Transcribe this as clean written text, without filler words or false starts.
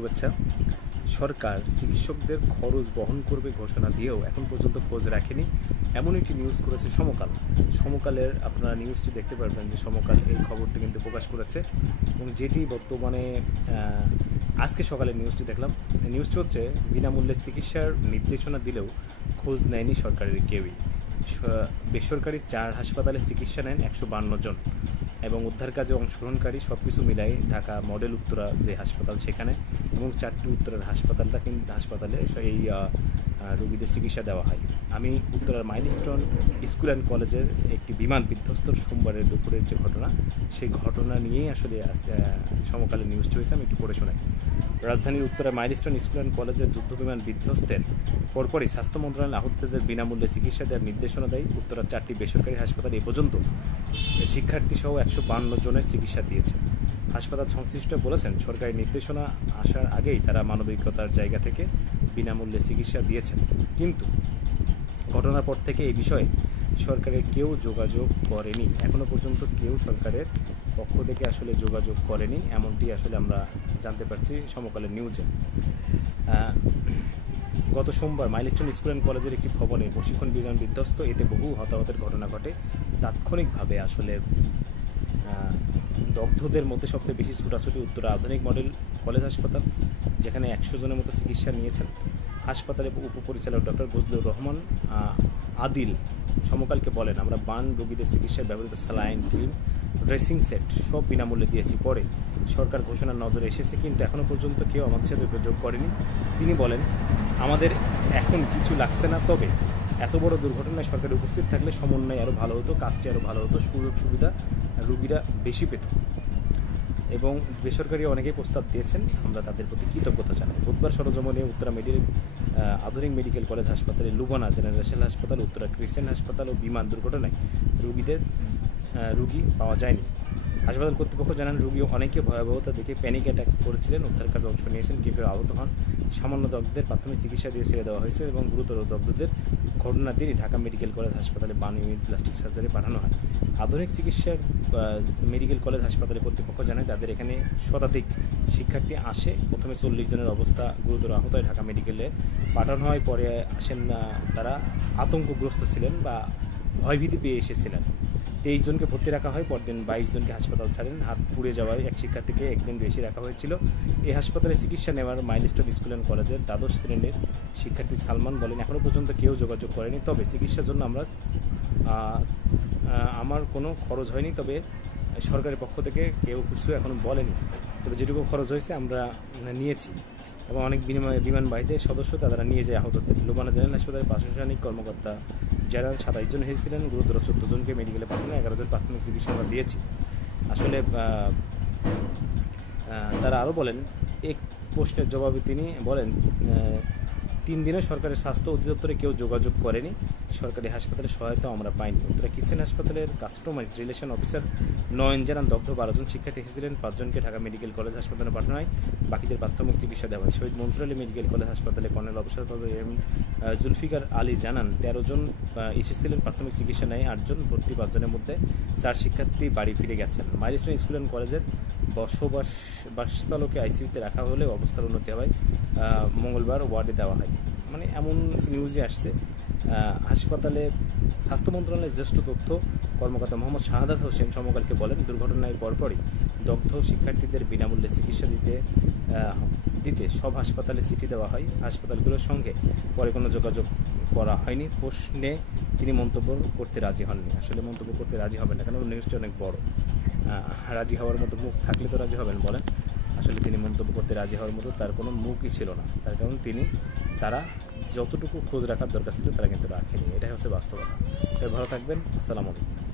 শুভেচ্ছা। সরকার চিকিৎসকদের খরচ বহন করবে ঘোষণা দিয়েও এখন পর্যন্ত খোঁজ রাখেনি, এমন একটি নিউজ করেছে সমকাল। সমকালের আপনারা নিউজটি দেখতে পারবেন যে সমকাল এই খবরটি কিন্তু প্রকাশ করেছে এবং যেটি বর্তমানে আজকে সকালে নিউজটি দেখলাম। নিউজটি হচ্ছে বিনামূল্যে চিকিৎসার নির্দেশনা দিলেও খোঁজ নেয়নি সরকারের কেউই। বেসরকারি 4 হাসপাতালে চিকিৎসা নেন 152 জন এবং উদ্ধার কাজে অংশগ্রহণকারী সব কিছু মিলাই ঢাকা মডেল উত্তরা যে হাসপাতাল সেখানে এবং 4টি উত্তরার হাসপাতালে এই রোগীদের চিকিৎসা দেওয়া হয়। আমি উত্তরার মাইলস্টোন স্কুল অ্যান্ড কলেজের একটি বিমান বিধ্বস্তর সোমবারের দুপুরের যে ঘটনা, সেই ঘটনা নিয়েই আসলে সমকালীন নিউজটি হয়েছে। আমি একটু পড়ে শোনাই। রাজধানীর উত্তরা মাইলস্টোন স্কুল অ্যান্ড কলেজের যুদ্ধবিমান বিধ্বস্তের পরপরই স্বাস্থ্য মন্ত্রণালয় আহতদের বিনামূল্যে চিকিৎসা দেওয়ার নির্দেশনা দেয়। উত্তরার 4টি বেসরকারি হাসপাতালে এ পর্যন্ত শিক্ষার্থীসহ 152 জনের চিকিৎসা দিয়েছে। হাসপাতাল সংশ্লিষ্ট বলেছেন, সরকারি নির্দেশনা আসার আগেই তারা মানবিকতার জায়গা থেকে বিনামূল্যে চিকিৎসা দিয়েছেন, কিন্তু ঘটনার পর থেকে এই বিষয়ে সরকারের কেউ যোগাযোগ করেনি। এখনো পর্যন্ত কেউ সরকারের পক্ষ থেকে আসলে যোগাযোগ করেনি, এমনটি আসলে আমরা জানতে পারছি সমকালের নিউজে। গত সোমবার মাইলস্টোন স্কুল অ্যান্ড কলেজের একটি ভবনে প্রশিক্ষণ বিমান বিধ্বস্ত, এতে বহু হতাহতের ঘটনা ঘটে। তাৎক্ষণিকভাবে আসলে দগ্ধদের মধ্যে সবচেয়ে বেশি ছুটাছুটি উত্তরা আধুনিক মডেল কলেজ হাসপাতাল, যেখানে 100 জনের মতো চিকিৎসা নিয়েছেন। হাসপাতালের উপপরিচালক ডক্টর ফজলুর রহমান আদিল সমকালকে বলেন, আমরা বার্ন রোগীদের চিকিৎসায় ব্যবহৃত স্যালাইন, ক্রিম, ড্রেসিং সেট সব বিনামূল্যে দিয়েছি। পরে সরকার ঘোষণার নজরে এসেছে, কিন্তু এখনও পর্যন্ত কেউ আমাদের সাথে যোগাযোগ করেনি। তিনি বলেন, আমাদের এখন কিছু লাগছে না, তবে এত বড় দুর্ঘটনায় সরকার উপস্থিত থাকলে সমন্বয় আরও ভালো হতো, কাজটি আরও ভালো হতো, সুযোগ সুবিধা রোগীরা বেশি পেত এবং বেসরকারি অনেকেই প্রস্তাব দিয়েছেন, আমরা তাদের প্রতি কৃতজ্ঞতা জানাই। বুধবার সরজমিনে উত্তরা আধুনিক মেডিকেল কলেজ হাসপাতালে, লুবানা জেনারেল হাসপাতাল, উত্তরা ক্রিসেন্ট হাসপাতাল ও বিমান দুর্ঘটনায় রোগী পাওয়া যায়নি। হাসপাতাল কর্তৃপক্ষ জানান, রোগী অনেকে ভয়াবহতা দেখে প্যানিক অ্যাটাক করেছিলেন, উদ্ধার কাজে অংশ নিয়েছেন, কেউ কেউ আহত হন। সামান্য দগ্ধদের প্রাথমিক চিকিৎসা দিয়ে ছেড়ে দেওয়া হয়েছে এবং গুরুতর দগ্ধদের ঘটনার দিনই ঢাকা মেডিকেল কলেজ হাসপাতালে 1 ইউনিট প্লাস্টিক সার্জারি পাঠানো হয়। আধুনিক চিকিৎসার মেডিকেল কলেজ হাসপাতালের কর্তৃপক্ষ জানায়, তাদের এখানে শতাধিক শিক্ষার্থী আসে। প্রথমে 40 জনের অবস্থা গুরুতর আহত হয় ঢাকা মেডিকেলে পাঠানো হয়। পরে আসেন তারা আতঙ্কগ্রস্ত ছিলেন বা ভয়ভীতি পেয়ে এসেছিলেন। 23 জনকে ভর্তি রাখা হয়। পরদিন 22 জনকে হাসপাতাল ছাড়েন। হাত পুড়ে যাওয়ায় এক শিক্ষার্থীকে একদিন বেশি রাখা হয়েছিল। এই হাসপাতালে চিকিৎসা নেওয়ার মাইলস্টোন স্কুল অ্যান্ড কলেজের দ্বাদশ শ্রেণীর শিক্ষার্থী সালমান বলেন, এখনও পর্যন্ত কেউ যোগাযোগ করেনি, তবে চিকিৎসার জন্য আমার কোনো খরচ হয়নি, তবে সরকারের পক্ষ থেকে কেউ কিছু এখনও বলেনি, তবে যেটুকু খরচ হয়েছে আমরা নিয়েছি এবং অনেক বিমান বাহিনীর সদস্য তারা নিয়ে যায় আহতদের। লুবানা জেনারেল হাসপাতালের প্রশাসনিক কর্মকর্তা জেনারেল 27 জন এসেছিলেন। গুরুতর 14 জনকে মেডিকেলে পাঠানো, 11 জন প্রাথমিক চিকিৎসা আমরা দিয়েছি। আসলে তারা আরও বলেন, এক প্রশ্নের জবাবে তিনি বলেন, 3 দিনে সরকারের স্বাস্থ্য অধিদপ্তরে কেউ যোগাযোগ করেনি, সরকারি হাসপাতালের সহায়তা আমরা পাইনি। উত্তরা কিচেন হাসপাতালের কাস্টমাইজ রিলেশন অফিসার নয়ন জানান, দগ্ধ 12 জন শিক্ষার্থী এসেছিলেন, 5 জনকে ঢাকা মেডিকেল কলেজ হাসপাতালে পাঠানো হয়, বাকিদের প্রাথমিক চিকিৎসা দেওয়া হয়। শহীদ মনসুর আলী মেডিকেল কলেজ হাসপাতালে কর্নেল অফিসার জুলফিকার আলী জানান, 13 জন এসেছিলেন, প্রাথমিক চিকিৎসা নেয় 8 জন, ভর্তি 5 জনের মধ্যে 4 শিক্ষার্থী বাড়ি ফিরে গেছেন। মাইলস্টোন স্কুল অ্যান্ড কলেজের বাসচালকে আইসিইউতে রাখা হলে অবস্থার উন্নতি হয়, মঙ্গলবার ওয়ার্ডে দেওয়া হয়। মানে এমন নিউজে আসছে। হাসপাতালে স্বাস্থ্য মন্ত্রণালয়ের জ্যেষ্ঠ তথ্য কর্মকর্তা মোহাম্মদ শাহাদাত হোসেন সমকালকে বলেন, দুর্ঘটনার পরপরই দগ্ধ শিক্ষার্থীদের বিনামূল্যে চিকিৎসা দিতে সব হাসপাতালে চিঠি দেওয়া হয়। হাসপাতালগুলোর সঙ্গে পরে কোনো যোগাযোগ করা হয়নি। প্রশ্নে তিনি মন্তব্য করতে রাজি হননি। আসলে মন্তব্য করতে রাজি হবেন না, কারণ নিউজটি অনেক বড়। রাজি হওয়ার মতো মুখ থাকলে তো রাজি হবেন বলেন। আসলে তিনি মন্তব্য করতে রাজি হওয়ার মতো তার কোনো মুখই ছিল না, তার কারণ তারা যতটুকু খোঁজ রাখার দরকার ছিল তারা কিন্তু রাখেনি। এটাই হচ্ছে বাস্তবতা। ভালো থাকবেন। আসসালামু আলাইকুম।